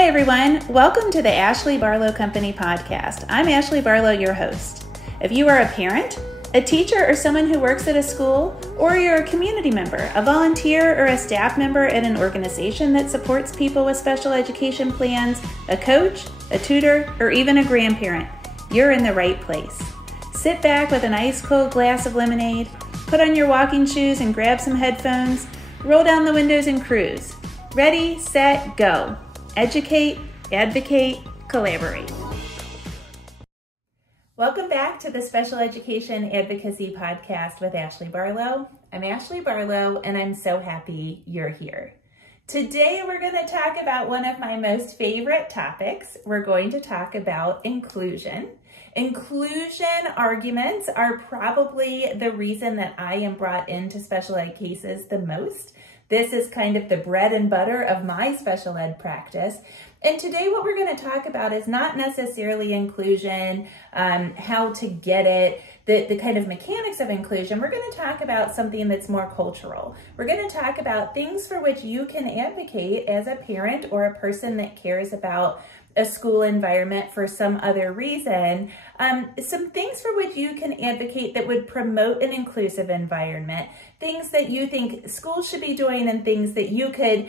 Hi everyone, welcome to the Ashley Barlow Company podcast. I'm Ashley Barlow, your host. If you are a parent, a teacher, or someone who works at a school, or you're a community member, a volunteer, or a staff member at an organization that supports people with special education plans, a coach, a tutor, or even a grandparent, you're in the right place. Sit back with an ice cold glass of lemonade, put on your walking shoes and grab some headphones, roll down the windows and cruise. Ready, set, go. Educate, advocate, collaborate. Welcome back to the Special Education Advocacy Podcast with Ashley Barlow. I'm Ashley Barlow, and I'm so happy you're here. Today, we're going to talk about one of my most favorite topics. We're going to talk about inclusion. Inclusion arguments are probably the reason that I am brought into special ed cases the most. This is kind of the bread and butter of my special ed practice. And today what we're going to talk about is not necessarily inclusion, how to get it, the kind of mechanics of inclusion. We're going to talk about something that's more cultural. We're going to talk about things for which you can advocate as a parent or a person that cares about a school environment for some other reason, some things for which you can advocate that would promote an inclusive environment, things that you think schools should be doing and things that you could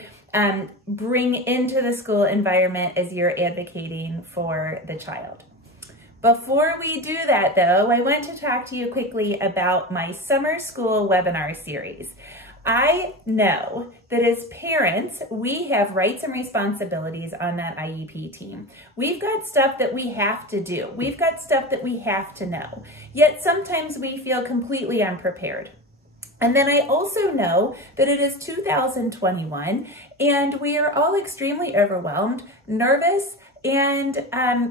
bring into the school environment as you're advocating for the child. Before we do that though, I want to talk to you quickly about my summer school webinar series. I know that as parents, we have rights and responsibilities on that IEP team. We've got stuff that we have to do. We've got stuff that we have to know. Yet sometimes we feel completely unprepared. And then I also know that it is 2021 and we are all extremely overwhelmed, nervous, and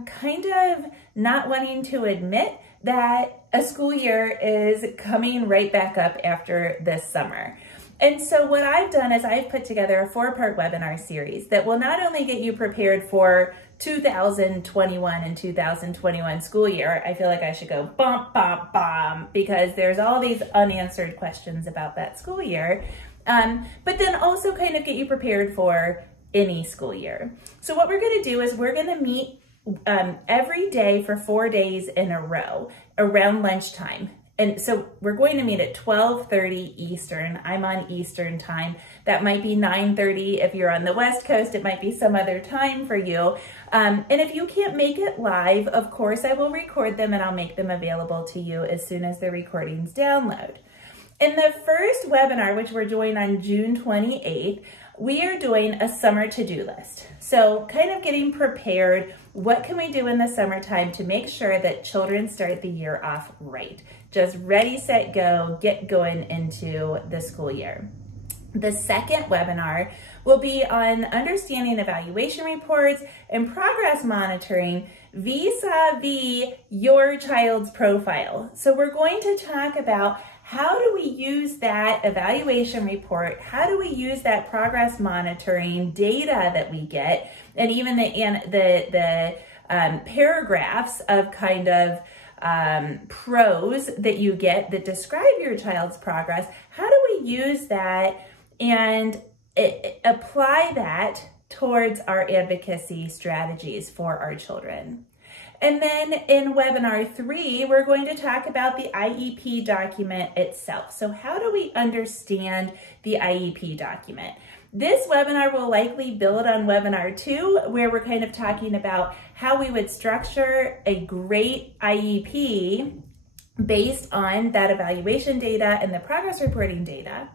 kind of not wanting to admit that a school year is coming right back up after this summer. And so what I've done is I've put together a 4-part webinar series that will not only get you prepared for 2021 and 2021 school year. I feel like I should go bump, bump, bump, because there's all these unanswered questions about that school year. But then also kind of get you prepared for any school year. So what we're going to do is we're going to meet every day for 4 days in a row around lunchtime. And so we're going to meet at 12:30 Eastern. I'm on Eastern time. That might be 9:30 if you're on the West Coast. It might be some other time for you. And if you can't make it live, of course, I will record them and I'll make them available to you as soon as the recordings download. In the first webinar, which we're doing on June 28th, we are doing a summer to-do list. So kind of getting prepared, what can we do in the summertime to make sure that children start the year off right? Just ready, set, go, get going into the school year. The second webinar will be on understanding evaluation reports and progress monitoring vis-a-vis your child's profile. So we're going to talk about how do we use that evaluation report? How do we use that progress monitoring data that we get, and even the paragraphs of kind of prose that you get that describe your child's progress? How do we use that and apply that towards our advocacy strategies for our children? And then in webinar 3, we're going to talk about the IEP document itself. So how do we understand the IEP document? This webinar will likely build on webinar 2, where we're kind of talking about how we would structure a great IEP based on that evaluation data and the progress reporting data.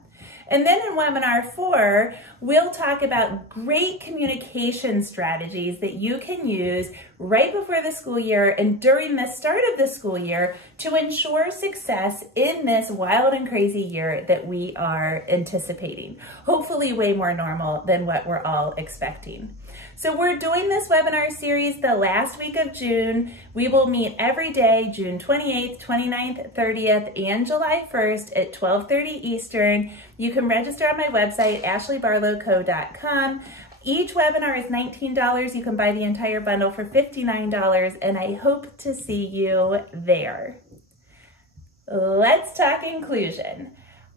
And then in webinar 4, we'll talk about great communication strategies that you can use right before the school year and during the start of the school year to ensure success in this wild and crazy year that we are anticipating. Hopefully way more normal than what we're all expecting. So we're doing this webinar series the last week of June. We will meet every day, June 28th, 29th, 30th, and July 1st at 12:30 Eastern. You can register on my website, ashleybarlowco.com. Each webinar is $19. You can buy the entire bundle for $59, and I hope to see you there. Let's talk inclusion.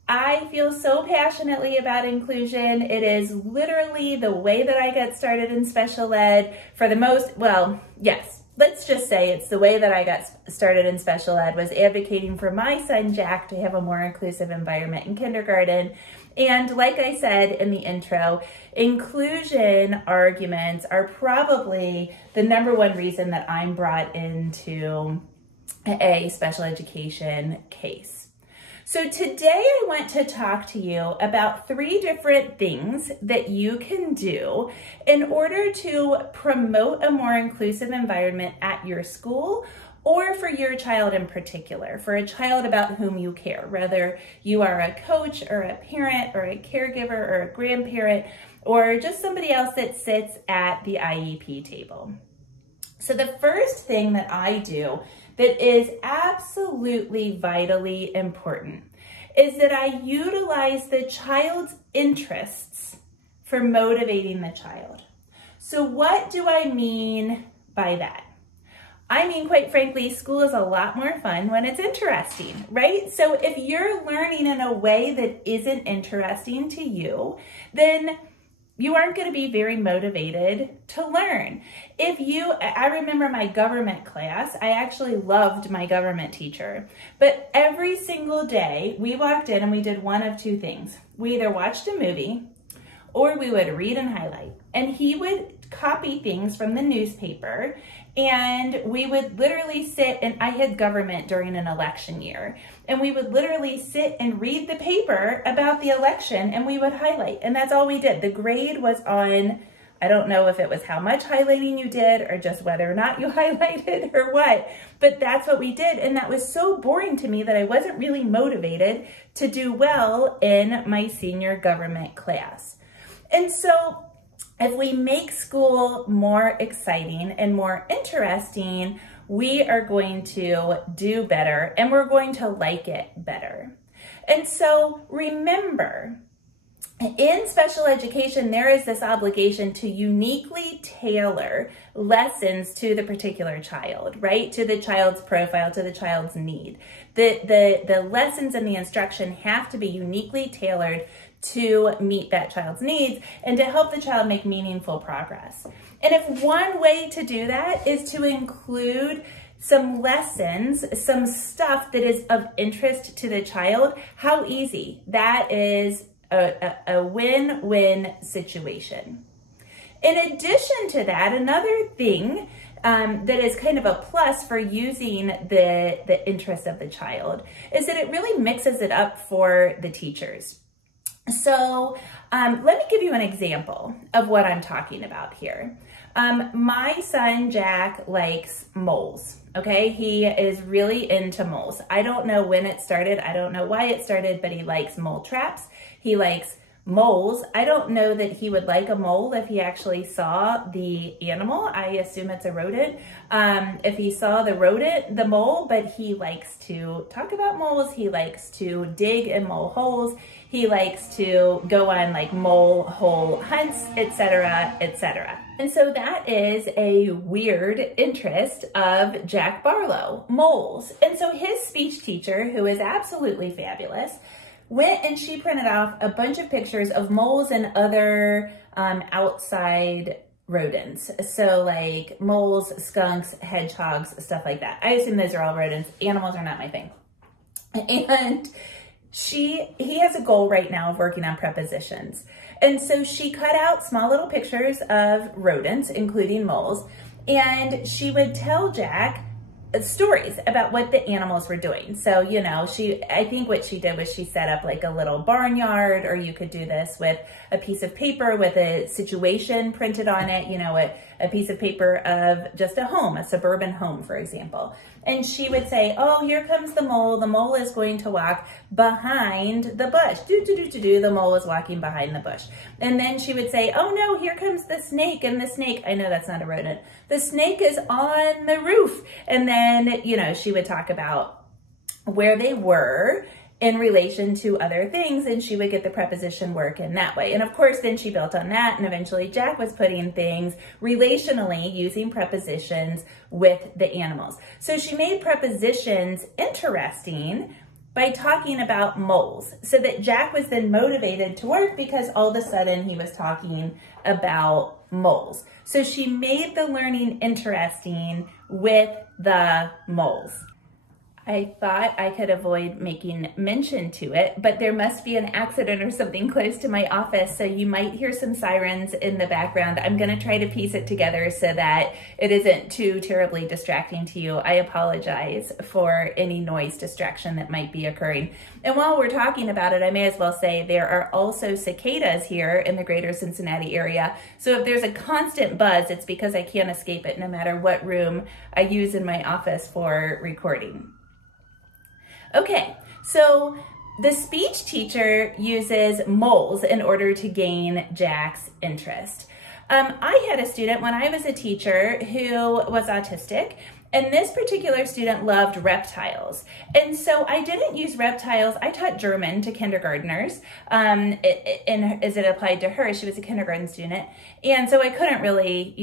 I feel so passionately about inclusion. It is literally the way that I got started in special ed for the most, well, yes, let's just say it's the way that I got started in special ed was advocating for my son, Jack, to have a more inclusive environment in kindergarten. And like I said in the intro, inclusion arguments are probably the #1 reason that I'm brought into a special education case. So today I want to talk to you about 3 different things that you can do in order to promote a more inclusive environment at your school or for your child in particular, for a child about whom you care, whether you are a coach or a parent or a caregiver or a grandparent or just somebody else that sits at the IEP table. So the first thing that I do that is absolutely vitally important is that I utilize the child's interests for motivating the child. So what do I mean by that? I mean, quite frankly, school is a lot more fun when it's interesting, right? So if you're learning in a way that isn't interesting to you, then you aren't going to be very motivated to learn. I remember my government class, I actually loved my government teacher, but every single day we walked in and we did one of 2 things. We either watched a movie or we would read and highlight. And he would copy things from the newspaper and we would literally sit, and I had government during an election year, and we would literally sit and read the paper about the election and we would highlight, and that's all we did. The grade was on, I don't know if it was how much highlighting you did or just whether or not you highlighted or what, but that's what we did. And that was so boring to me that I wasn't really motivated to do well in my senior government class. And so if we make school more exciting and more interesting, we are going to do better and we're going to like it better. And so remember, in special education, there is this obligation to uniquely tailor lessons to the particular child, right? To the child's profile, to the child's need. The lessons and the instruction have to be uniquely tailored to meet that child's needs and to help the child make meaningful progress. And if one way to do that is to include some lessons, some stuff that is of interest to the child, how easy. That is a win-win situation. In addition to that, another thing that is kind of a plus for using the interest of the child is that it really mixes it up for the teachers. So let me give you an example of what I'm talking about here. My son, Jack, likes moles, okay? He is really into moles. I don't know when it started. I don't know why it started, but he likes mole traps. He likes moles. I don't know that he would like a mole if he actually saw the animal. I assume it's a rodent. If he saw the rodent, the mole, but he likes to talk about moles. He likes to dig in mole holes. He likes to go on like mole hole hunts, etc., etc. And so that is a weird interest of Jack Barlow, moles. And so his speech teacher, who is absolutely fabulous, went and she printed off a bunch of pictures of moles and other outside rodents. So like moles, skunks, hedgehogs, stuff like that. I assume those are all rodents. Animals are not my thing. And he has a goal right now of working on prepositions. And so she cut out small little pictures of rodents, including moles, and she would tell Jack stories about what the animals were doing. So, you know, I think what she did was she set up like a little barnyard, or you could do this with a piece of paper with a situation printed on it, you know, a piece of paper of just a home, a suburban home, for example. And she would say, oh, here comes the mole. The mole is going to walk behind the bush. The mole is walking behind the bush. And then she would say, oh no, here comes the snake. And the snake, I know that's not a rodent. The snake is on the roof. And then, you know, she would talk about where they were in relation to other things, and she would get the preposition work in that way. And of course, then she built on that, and eventually Jack was putting things relationally using prepositions with the animals. So she made prepositions interesting by talking about moles, so that Jack was then motivated to work because all of a sudden he was talking about moles. So she made the learning interesting with the moles. I thought I could avoid making mention to it, but there must be an accident or something close to my office, so you might hear some sirens in the background. I'm gonna try to piece it together so that it isn't too terribly distracting to you. I apologize for any noise distraction that might be occurring. And while we're talking about it, I may as well say there are also cicadas here in the greater Cincinnati area. So if there's a constant buzz, it's because I can't escape it no matter what room I use in my office for recording. Okay, so the speech teacher uses moles in order to gain Jack's interest. I had a student when I was a teacher who was autistic, and this particular student loved reptiles. And so I didn't use reptiles. I taught German to kindergartners, and as it applied to her, she was a kindergarten student. And so I couldn't really,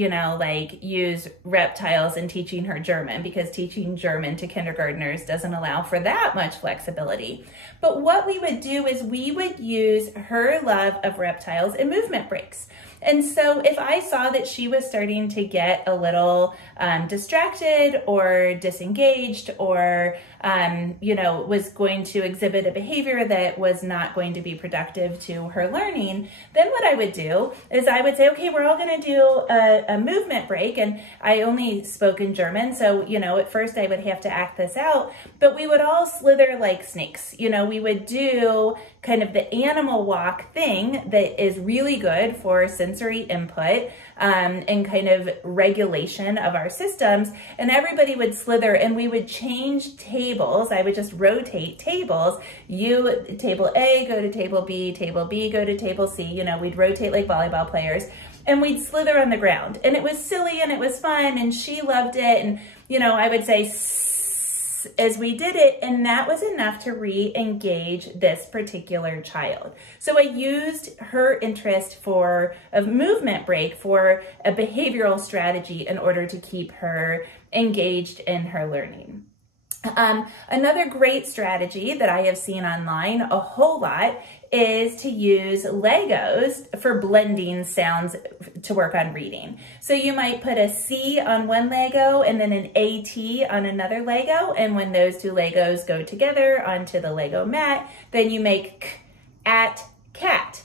use reptiles in teaching her German, because teaching German to kindergartners doesn't allow for that much flexibility. But what we would do is we would use her love of reptiles in movement breaks. And so if I saw that she was starting to get a little distracted or disengaged, or was going to exhibit a behavior that was not going to be productive to her learning, then what I would do is I would say, okay, we're all going to do a movement break. And I only spoke in German, so at first I would have to act this out, but we would all slither like snakes. We would do kind of the animal walk thing that is really good for sensory input and kind of regulation of our systems. And everybody would slither, and we would change tables. I would just rotate tables. Table A, go to table B, go to table C. We'd rotate like volleyball players, and we'd slither on the ground. And it was silly and it was fun, and she loved it. And, I would say as we did it, and that was enough to re-engage this particular child. So I used her interest for a movement break, for a behavioral strategy, in order to keep her engaged in her learning. Another great strategy that I have seen online a whole lot is to use Legos for blending sounds to work on reading. So you might put a C on one Lego and then an AT on another Lego, and when those two Legos go together onto the Lego mat, then you make k, at, cat.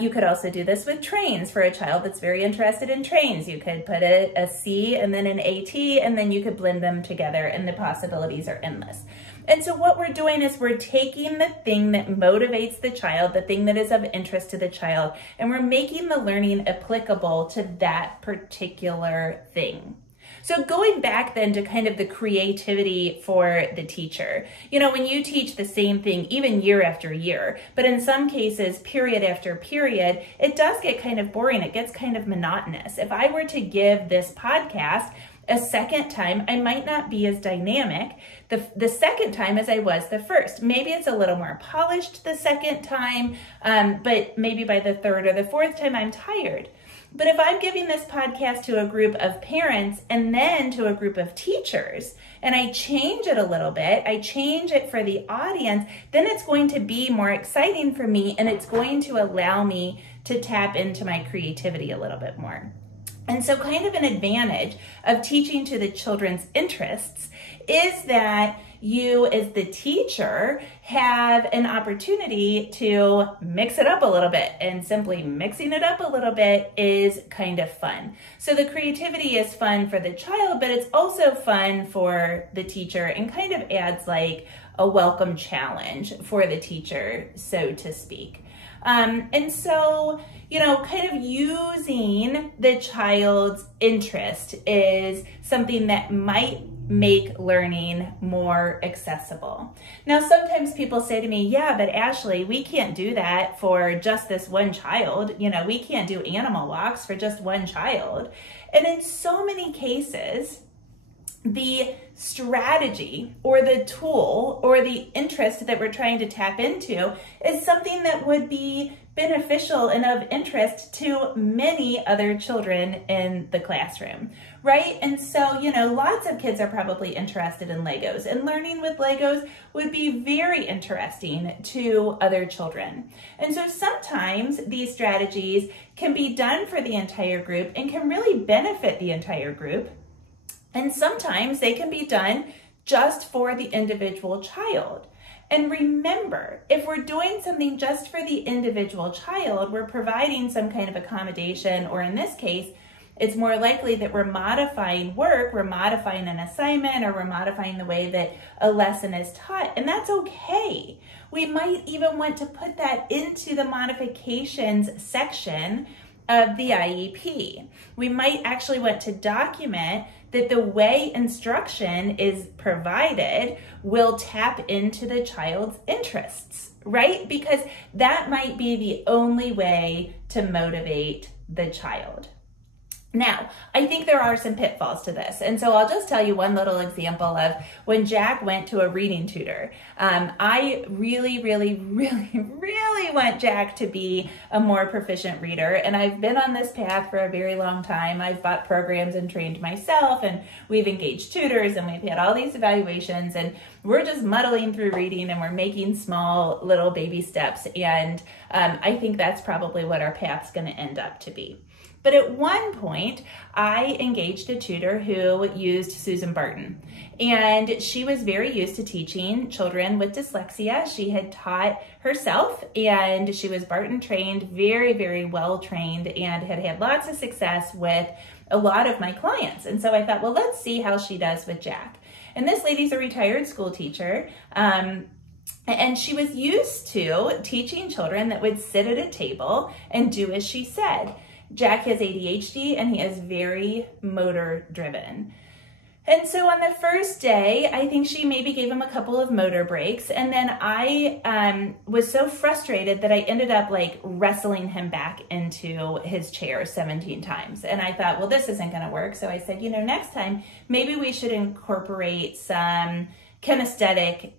You could also do this with trains for a child that's very interested in trains. You could put a C and then an AT, and then you could blend them together, and the possibilities are endless. And so what we're doing is we're taking the thing that motivates the child, the thing that is of interest to the child, and we're making the learning applicable to that particular thing. So going back then to kind of the creativity for the teacher, when you teach the same thing, even year after year, but in some cases, period after period, it does get kind of boring. It gets kind of monotonous. If I were to give this podcast a second time, I might not be as dynamic the second time as I was the first. Maybe it's a little more polished the second time, but maybe by the third or the fourth time, I'm tired. But if I'm giving this podcast to a group of parents and then to a group of teachers, and I change it a little bit, I change it for the audience, then it's going to be more exciting for me, and it's going to allow me to tap into my creativity a little bit more. And so kind of an advantage of teaching to the children's interests is that you, as the teacher, have an opportunity to mix it up a little bit, and simply mixing it up a little bit is kind of fun. So the creativity is fun for the child, but it's also fun for the teacher, and kind of adds like a welcome challenge for the teacher, so to speak. And so, kind of using the child's interest is something that might make learning more accessible. Now, sometimes people say to me, yeah, but Ashley, we can't do that for just this one child. We can't do animal walks for just one child. And in so many cases, the strategy or the tool or the interest that we're trying to tap into is something that would be beneficial and of interest to many other children in the classroom, right? And so, you know, lots of kids are probably interested in Legos, and learning with Legos would be very interesting to other children. And so sometimes these strategies can be done for the entire group and can really benefit the entire group. And sometimes they can be done just for the individual child. And remember, if we're doing something just for the individual child, we're providing some kind of accommodation, or in this case, it's more likely that we're modifying work, we're modifying an assignment, or we're modifying the way that a lesson is taught, and that's okay. We might even want to put that into the modifications section of the IEP. We might actually want to document that the way instruction is provided will tap into the child's interests, right? Because that might be the only way to motivate the child. Now, I think there are some pitfalls to this. And so I'll just tell you one little example of when Jack went to a reading tutor. I really want Jack to be a more proficient reader. And I've been on this path for a very long time. I've bought programs and trained myself, and we've engaged tutors, and we've had all these evaluations, and we're just muddling through reading, and we're making small little baby steps. And I think that's probably what our path's going to end up to be. But at one point, I engaged a tutor who used Susan Barton, and she was very used to teaching children with dyslexia. She had taught herself, and she was Barton trained, very well trained, and had had lots of success with a lot of my clients. And so I thought, well, let's see how she does with Jack. And this lady's a retired school teacher, and she was used to teaching children that would sit at a table and do as she said. Jack has ADHD, and he is very motor driven. And so on the first day, I think she maybe gave him a couple of motor breaks. And then I was so frustrated that I ended up like wrestling him back into his chair 17 times. And I thought, well, this isn't going to work. So I said, you know, next time, maybe we should incorporate some kinesthetic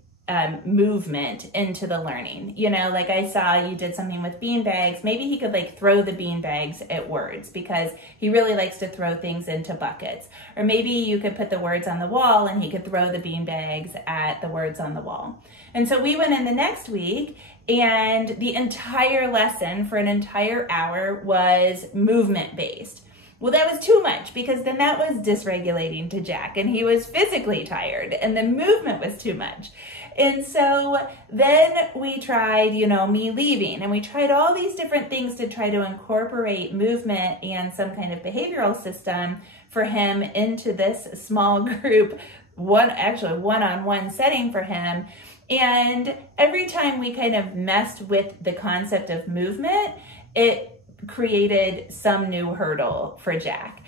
movement into the learning. You know, like I saw you did something with bean bags. Maybe he could like throw the bean bags at words, because he really likes to throw things into buckets. Or maybe you could put the words on the wall and he could throw the bean bags at the words on the wall. And so we went in the next week, and the entire lesson for an entire hour was movement based. Well, that was too much, because then that was dysregulating to Jack, and he was physically tired, and the movement was too much. And so then we tried, you know, me leaving, and we tried all these different things to try to incorporate movement and some kind of behavioral system for him into this small group, one-on-one setting for him. And every time we kind of messed with the concept of movement, it created some new hurdle for Jack.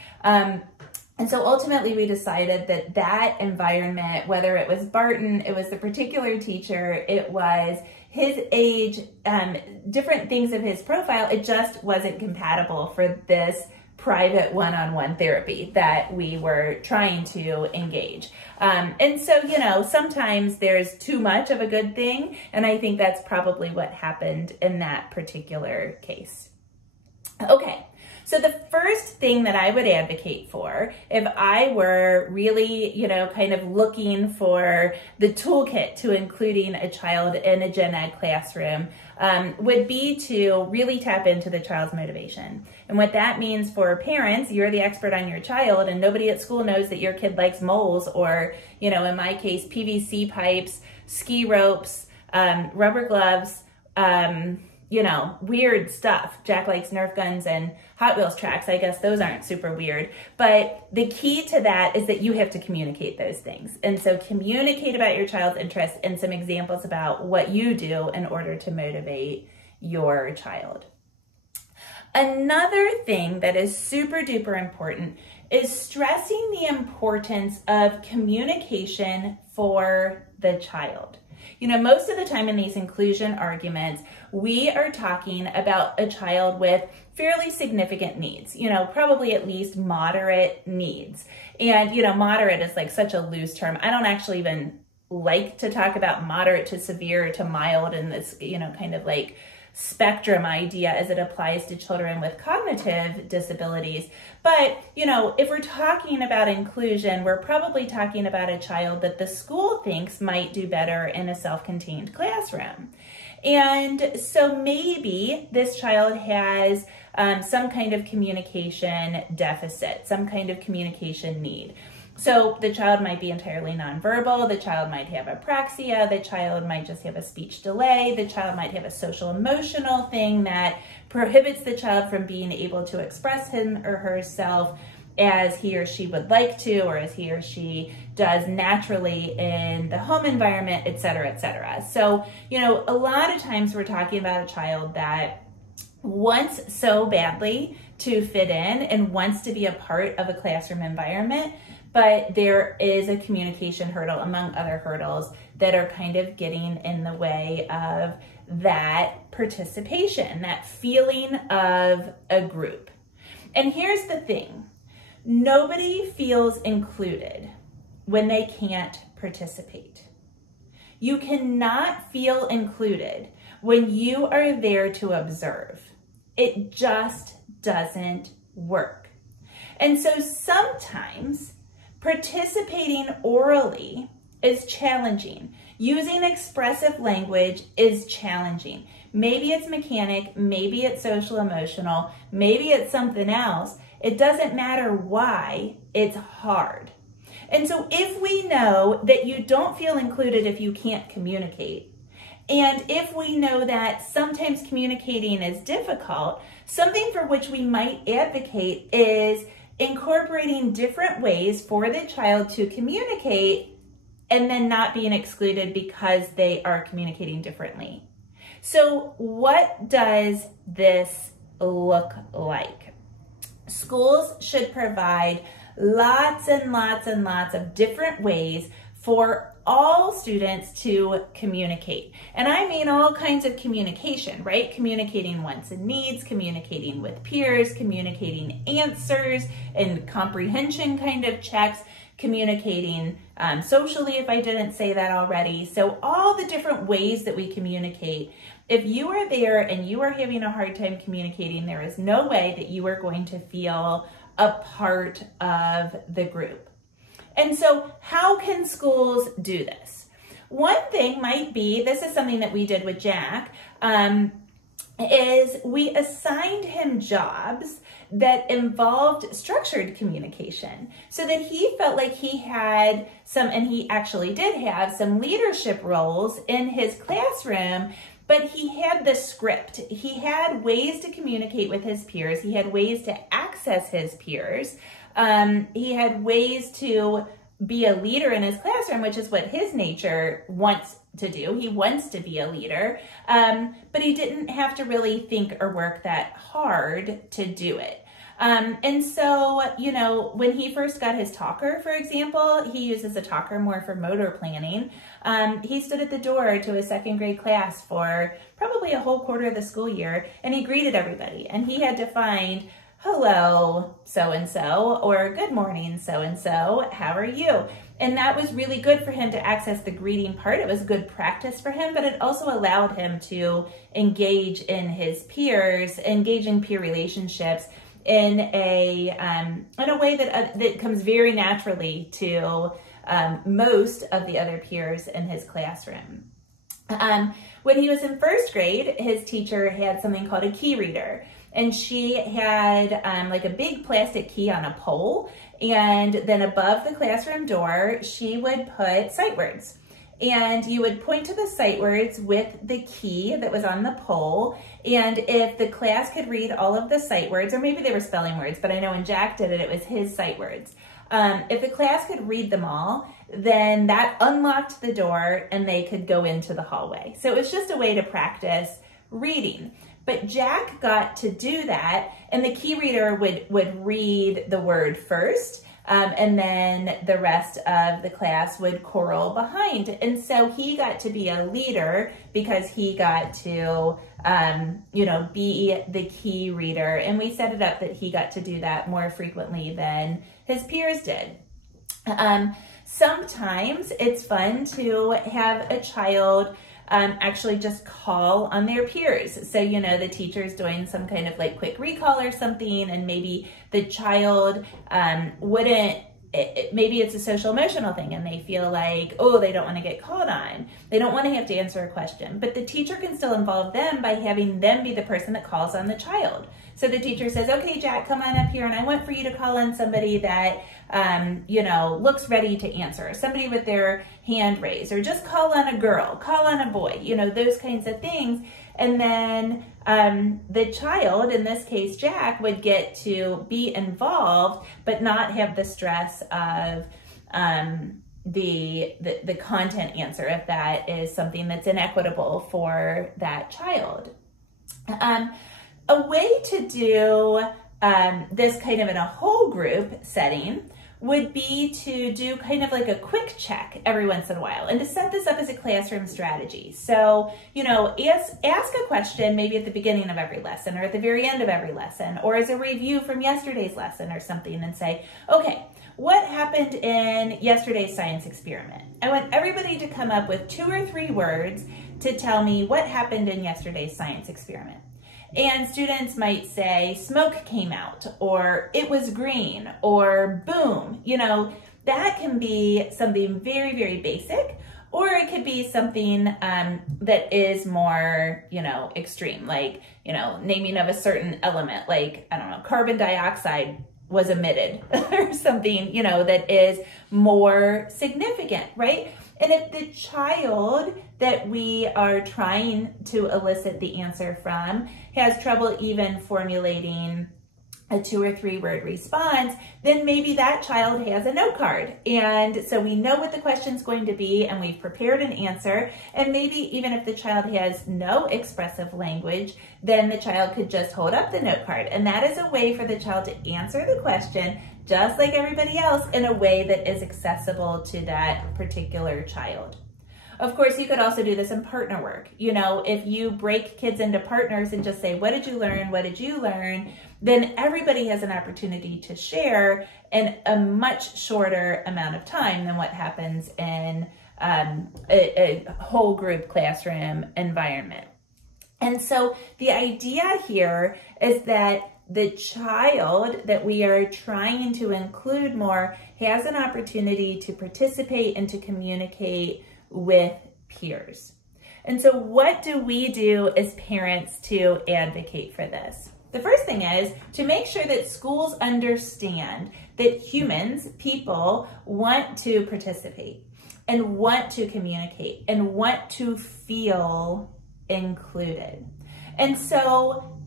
And so ultimately we decided that that environment, whether it was Barton, it was the particular teacher, it was his age, different things of his profile, it just wasn't compatible for this private one-on-one therapy that we were trying to engage. And so, you know, sometimes there's too much of a good thing, and I think that's probably what happened in that particular case. Okay, so the first thing that I would advocate for, if I were really, you know, kind of looking for the toolkit to including a child in a gen ed classroom, would be to really tap into the child's motivation. And what that means for parents, you're the expert on your child, and nobody at school knows that your kid likes moles, or, you know, in my case, PVC pipes, ski ropes, rubber gloves, you know, weird stuff. Jack likes Nerf guns and Hot Wheels tracks. I guess those aren't super weird. But the key to that is that you have to communicate those things. And so communicate about your child's interests and some examples about what you do in order to motivate your child. Another thing that is super duper important is stressing the importance of communication for the child. You know, most of the time in these inclusion arguments, we are talking about a child with fairly significant needs, you know, probably at least moderate needs. And, you know, moderate is like such a loose term. I don't actually even like to talk about moderate to severe to mild in this, you know, kind of like spectrum idea as it applies to children with cognitive disabilities. But, you know, if we're talking about inclusion, we're probably talking about a child that the school thinks might do better in a self-contained classroom. And so maybe this child has some kind of communication deficit, some kind of communication need. So the child might be entirely nonverbal, the child might have apraxia, the child might just have a speech delay, the child might have a social emotional thing that prohibits the child from being able to express him or herself as he or she would like to, or as he or she does naturally in the home environment, et cetera, et cetera. So, you know, a lot of times we're talking about a child that wants so badly to fit in and wants to be a part of a classroom environment, but there is a communication hurdle, among other hurdles, that are kind of getting in the way of that participation, that feeling of a group. And here's the thing. Nobody feels included when they can't participate. You cannot feel included when you are there to observe. It just doesn't work. And so sometimes participating orally is challenging. Using expressive language is challenging. Maybe it's mechanic, maybe it's social emotional, maybe it's something else. It doesn't matter why, it's hard. And so if we know that you don't feel included if you can't communicate, and if we know that sometimes communicating is difficult, something for which we might advocate is incorporating different ways for the child to communicate and then not being excluded because they are communicating differently. So what does this look like? Schools should provide lots and lots and lots of different ways for all students to communicate. And I mean all kinds of communication, right? Communicating wants and needs, communicating with peers, communicating answers and comprehension kind of checks, communicating socially, if I didn't say that already. So all the different ways that we communicate. If you are there and you are having a hard time communicating, there is no way that you are going to feel a part of the group. And so how can schools do this? One thing might be, this is something that we did with Jack, is we assigned him jobs that involved structured communication so that he felt like he had some, and he actually did have some leadership roles in his classroom, but he had the script. He had ways to communicate with his peers. He had ways to access his peers. He had ways to be a leader in his classroom, which is what his nature wants to do. He wants to be a leader, but he didn't have to really think or work that hard to do it. And so, you know, when he first got his talker, for example, he uses a talker more for motor planning. He stood at the door to a second grade class for probably a whole quarter of the school year, and he greeted everybody, and he had to find, hello, so-and-so, or good morning, so-and-so, how are you? And that was really good for him to access the greeting part. It was good practice for him, but it also allowed him to engage in his peers, engage in peer relationships in a way that comes very naturally to most of the other peers in his classroom. When he was in first grade, his teacher had something called a key reader. And she had like a big plastic key on a pole, and then above the classroom door, she would put sight words. And you would point to the sight words with the key that was on the pole, and if the class could read all of the sight words, or maybe they were spelling words, but I know when Jack did it, it was his sight words. If the class could read them all, then that unlocked the door and they could go into the hallway. So it was just a way to practice reading. But Jack got to do that, and the key reader would read the word first, and then the rest of the class would choral behind. And so he got to be a leader because he got to, be the key reader. And we set it up that he got to do that more frequently than his peers did. Sometimes it's fun to have a child actually just call on their peers. So, the teacher's doing some kind of like quick recall or something, and maybe the child maybe it's a social emotional thing and they feel like, oh, they don't want to get called on. They don't want to have to answer a question, but the teacher can still involve them by having them be the person that calls on the child. So the teacher says, okay, Jack, come on up here and I want for you to call on somebody that, looks ready to answer, somebody with their hand raised, or just call on a girl, call on a boy, those kinds of things. And then the child, in this case, Jack, would get to be involved, but not have the stress of the content answer if that is something that's inequitable for that child. A way to do this kind of in a whole group setting would be to do kind of like a quick check every once in a while, and to set this up as a classroom strategy. So, ask a question maybe at the beginning of every lesson or at the very end of every lesson, or as a review from yesterday's lesson or something, and say, okay, what happened in yesterday's science experiment? I want everybody to come up with 2 or 3 words to tell me what happened in yesterday's science experiment. And students might say, smoke came out, or it was green, or boom. That can be something very, very basic, or it could be something that is more, extreme, like, naming of a certain element, like, I don't know, carbon dioxide was emitted or something, that is more significant, right? And if the child that we are trying to elicit the answer from has trouble even formulating a 2 or 3 word response, then maybe that child has a note card. And so we know what the question's going to be and we've prepared an answer. And maybe even if the child has no expressive language, then the child could just hold up the note card. And that is a way for the child to answer the question just like everybody else in a way that is accessible to that particular child. Of course, you could also do this in partner work. If you break kids into partners and just say, what did you learn? What did you learn? Then everybody has an opportunity to share in a much shorter amount of time than what happens in a whole group classroom environment. And so the idea here is that the child that we are trying to include more has an opportunity to participate and to communicate with peers. And so what do we do as parents to advocate for this? The first thing is to make sure that schools understand that humans, people, want to participate and want to communicate and want to feel included. And so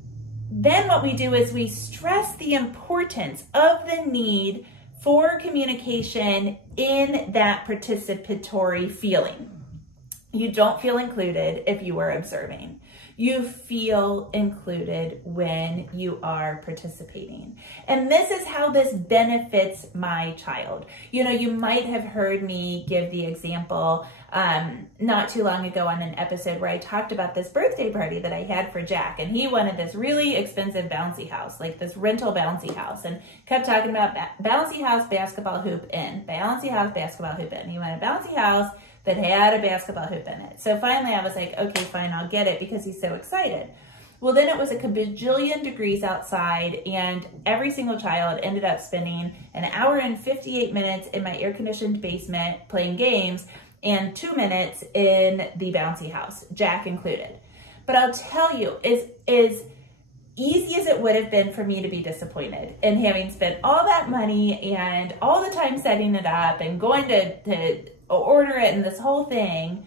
then what we do is we stress the importance of the need for communication in that participatory feeling. You don't feel included if you are observing. You feel included when you are participating. And this is how this benefits my child. You might have heard me give the example not too long ago on an episode where I talked about this birthday party that I had for Jack, and he wanted this really expensive bouncy house, like this rental bouncy house, and kept talking about bouncy house, basketball hoop in, bouncy house, basketball hoop in. He wanted a bouncy house that had a basketball hoop in it. So finally I was like, okay, fine, I'll get it because he's so excited. Well, then it was a bajillion degrees outside, and every single child ended up spending an hour and 58 minutes in my air-conditioned basement playing games and 2 minutes in the bouncy house, Jack included. But I'll tell you, as easy as it would have been for me to be disappointed in having spent all that money and all the time setting it up and going to order it and this whole thing,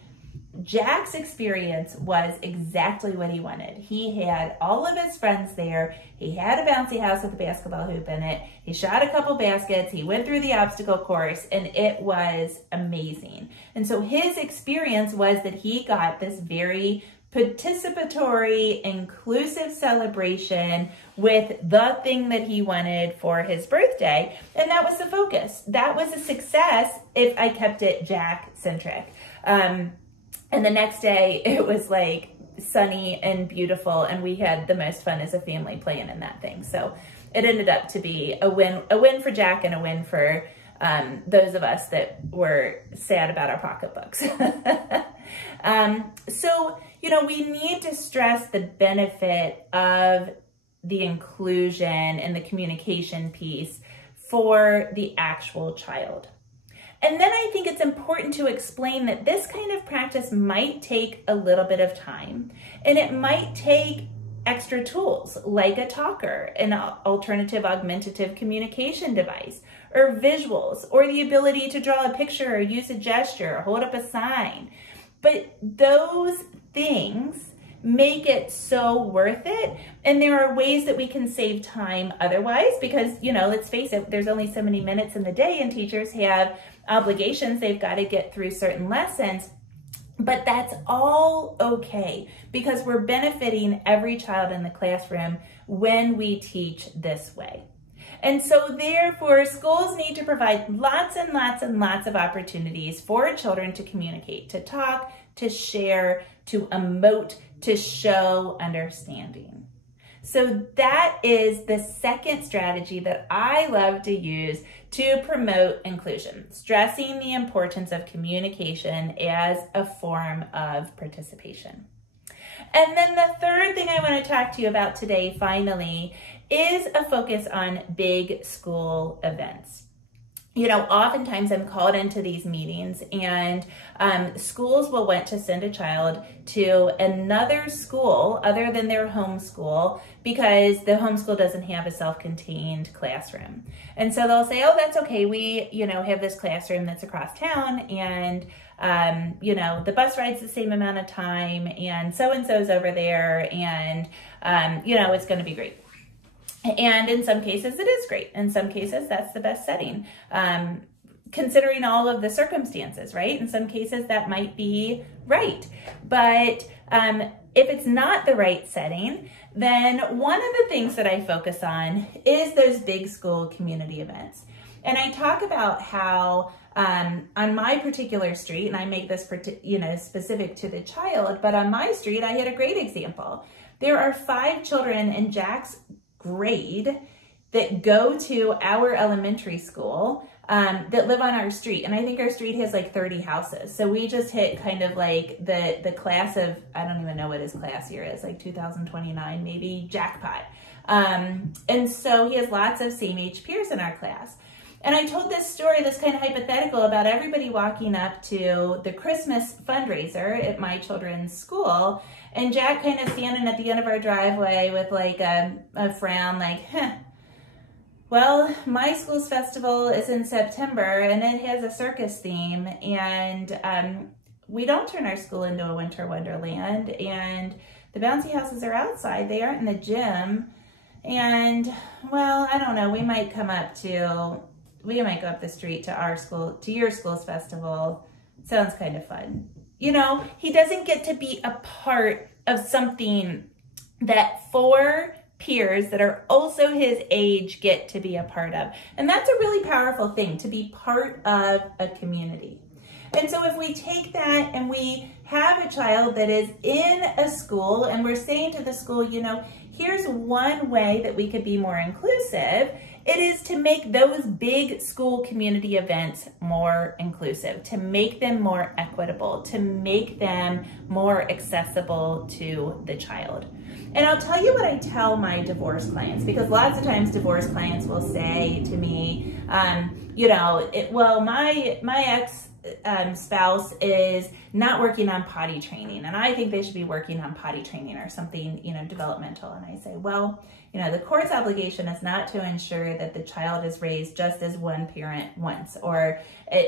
Jack's experience was exactly what he wanted. He had all of his friends there. He had a bouncy house with a basketball hoop in it. He shot a couple baskets. He went through the obstacle course, and it was amazing. And so his experience was that he got this very participatory, inclusive celebration with the thing that he wanted for his birthday. And that was the focus. That was a success if I kept it Jack-centric. And the next day it was like sunny and beautiful, and we had the most fun as a family playing in that thing. So it ended up to be a win for Jack and a win for those of us that were sad about our pocketbooks. So, you know, we need to stress the benefit of the inclusion and the communication piece for the actual child. And then I think it's important to explain that this kind of practice might take a little bit of time, and it might take extra tools like a talker, an alternative augmentative communication device, or visuals, or the ability to draw a picture or use a gesture or hold up a sign. But those things make it so worth it. And there are ways that we can save time otherwise, because, you know, let's face it, there's only so many minutes in the day, and teachers have obligations. They've got to get through certain lessons. But that's all okay, because we're benefiting every child in the classroom when we teach this way. And so therefore, schools need to provide lots and lots and lots of opportunities for children to communicate, to talk, to share, to emote, to show understanding. So that is the second strategy that I love to use to promote inclusion, stressing the importance of communication as a form of participation. And then the third thing I want to talk to you about today, finally, is a focus on big school events. You know, oftentimes I'm called into these meetings, and schools will want to send a child to another school other than their home school because the home school doesn't have a self-contained classroom. And so they'll say, oh, that's okay. We, you know, have this classroom that's across town, and you know, the bus ride's the same amount of time, and so-and-so's over there, and you know, it's going to be great. And in some cases it is great. In some cases that's the best setting, considering all of the circumstances, right? In some cases that might be right. But if it's not the right setting, then one of the things that I focus on is those big school community events. And I talk about how on my particular street, and I make this specific to the child, but on my street I had a great example. There are 5 children in Jack's grade that go to our elementary school that live on our street. And I think our street has like 30 houses. So we just hit kind of like the class of, I don't even know what his class year is, like 2029, maybe, jackpot. And so he has lots of same age peers in our class. And I told this story, this kind of hypothetical, about everybody walking up to the Christmas fundraiser at my children's school, and Jack kind of standing at the end of our driveway with like a frown, like, well, my school's festival is in September and it has a circus theme, and we don't turn our school into a winter wonderland, and the bouncy houses are outside, they aren't in the gym, and, well, I don't know, we might go up the street to our school, to your school's festival. Sounds kind of fun. You know, he doesn't get to be a part of something that 4 peers that are also his age get to be a part of. And that's a really powerful thing, to be part of a community. And so if we take that and we have a child that is in a school, and we're saying to the school, you know, here's one way that we could be more inclusive, it is to make those big school community events more inclusive, to make them more equitable, to make them more accessible to the child. And I'll tell you what I tell my divorce clients, because lots of times divorce clients will say to me, you know, well, my ex spouse is not working on potty training, and I think they should be working on potty training or something, you know, developmental. And I say, well, you know, the court's obligation is not to ensure that the child is raised just as one parent wants, or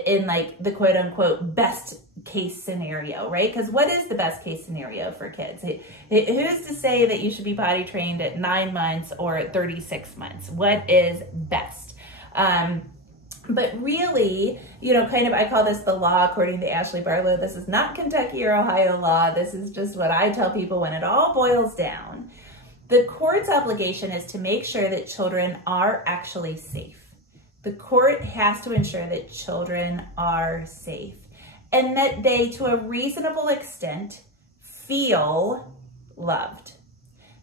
in like the quote unquote best case scenario, right? Because what is the best case scenario for kids? Who's to say that you should be potty trained at 9 months or at 36 months? What is best? But really, kind of, I call this the law according to Ashley Barlow. This is not Kentucky or Ohio law. This is just what I tell people when it all boils down. The court's obligation is to make sure that children are actually safe. The court has to ensure that children are safe and that they, to a reasonable extent, feel loved,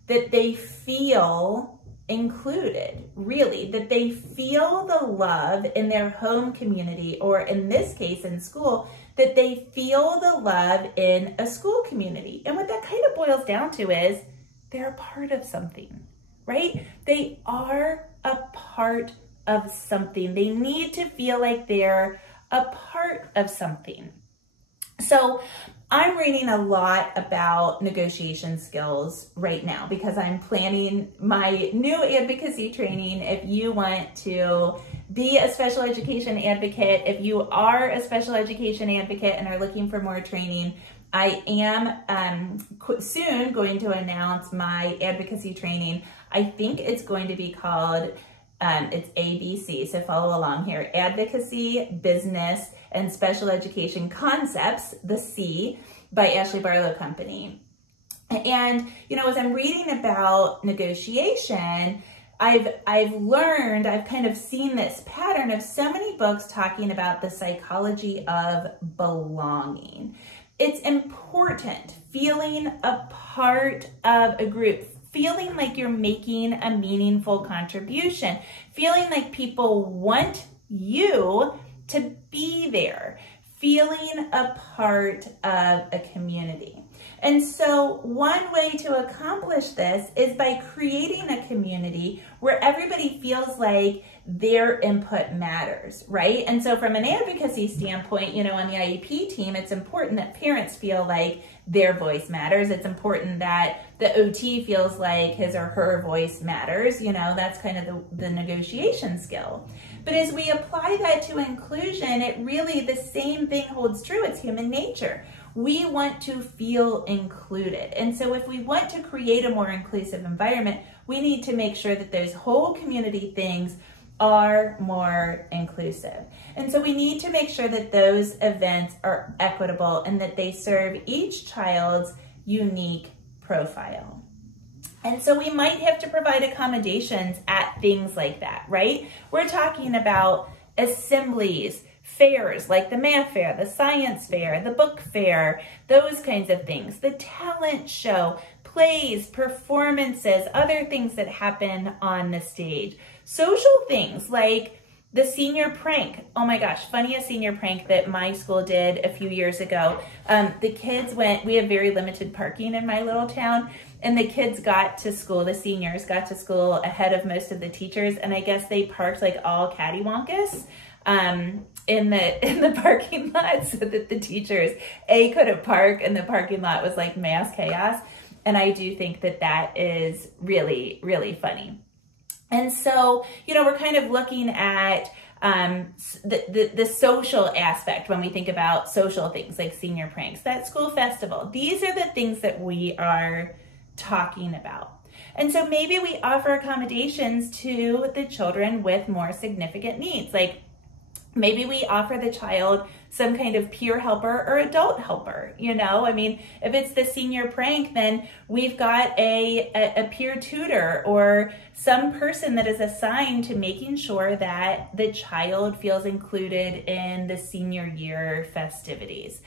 that they feel included, really, that they feel the love in their home community, or in this case in school, that they feel the love in a school community. And what that kind of boils down to is they're a part of something, right? They are a part of something. They need to feel like they're a part of something. So I'm reading a lot about negotiation skills right now because I'm planning my new advocacy training. If you want to be a special education advocate, if you are a special education advocate and are looking for more training, I am soon going to announce my advocacy training. I think it's going to be called, it's ABC, so follow along here. Advocacy, Business, and Special Education Concepts, the C, by Ashley Barlow Company. And, as I'm reading about negotiation, I've kind of seen this pattern of so many books talking about the psychology of belonging. It's important, feeling a part of a group, feeling like you're making a meaningful contribution, feeling like people want you to be there, feeling a part of a community. And so one way to accomplish this is by creating a community where everybody feels like their input matters, right? And so from an advocacy standpoint, on the IEP team, it's important that parents feel like their voice matters. It's important that the OT feels like his or her voice matters. That's kind of the negotiation skill. But as we apply that to inclusion, the same thing holds true. It's human nature. We want to feel included. And so if we want to create a more inclusive environment, we need to make sure that those whole community things are more inclusive. And so we need to make sure that those events are equitable and that they serve each child's unique profile. And so we might have to provide accommodations at things like that, right? We're talking about assemblies, fairs like the math fair, the science fair, the book fair, those kinds of things, the talent show, plays, performances, other things that happen on the stage. Social things like the senior prank. Oh my gosh, funniest senior prank that my school did a few years ago. The kids we have very limited parking in my little town, and the kids got to school, the seniors got to school ahead of most of the teachers, and I guess they parked like all cattywampus in the parking lot so that the teachers couldn't park, and the parking lot was like mass chaos. And I do think that is really, really funny. And so, we're kind of looking at the social aspect when we think about social things like senior pranks, that school festival. These are the things that we are talking about. And so maybe we offer accommodations to the children with more significant needs. Like maybe we offer the child some kind of peer helper or adult helper, if it's the senior prank, then we've got a peer tutor or some person that is assigned to making sure that the child feels included in the senior year festivities.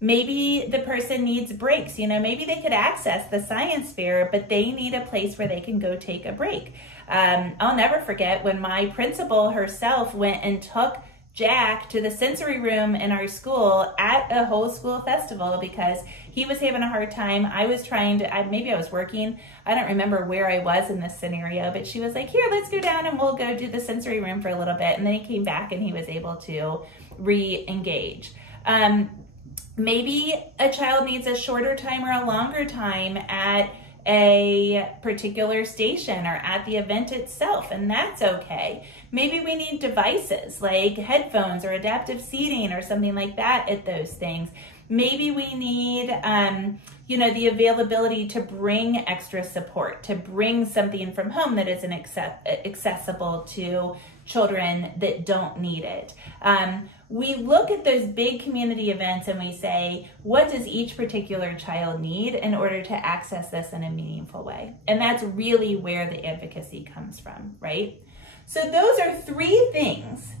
Maybe the person needs breaks, maybe they could access the science fair, but they need a place where they can go take a break. I'll never forget when my principal herself went and took Jack to the sensory room in our school at a whole school festival because he was having a hard time. I was trying to, maybe I was working. I don't remember where I was in this scenario, but she was like, here, let's go down and we'll go do the sensory room for a little bit. And then he came back and he was able to re-engage. Maybe a child needs a shorter time or a longer time at a particular station or at the event itself, and that's okay. Maybe we need devices like headphones or adaptive seating or something like that at those things. Maybe we need, the availability to bring extra support, to bring something from home that isn't accessible to children that don't need it. We look at those big community events and we say, what does each particular child need in order to access this in a meaningful way? And that's really where the advocacy comes from, right? So those are 3 things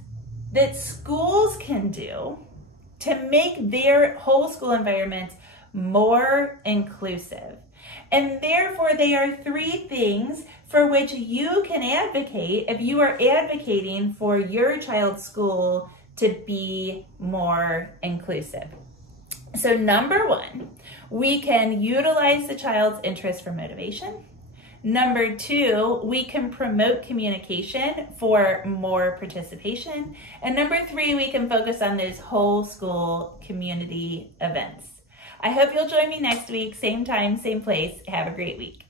that schools can do to make their whole school environments more inclusive. And therefore, they are 3 things for which you can advocate if you are advocating for your child's school to be more inclusive. So number 1, we can utilize the child's interest for motivation. Number 2, we can promote communication for more participation. And number 3, we can focus on those whole school community events. I hope you'll join me next week, same time, same place. Have a great week.